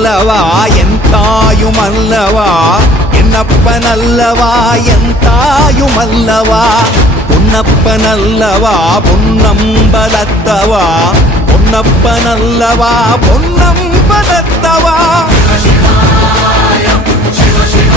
அல்லவா என் தாயும் அல்லவா என்னப்பன் அல்லவா என் தாயும் அல்லவா பொன்னப்பன் அல்லவா பொன்னம்பலத்தவா பொன்னப்பன் அல்லவா பொன்னம்பலத்தவா சிவ சிவாய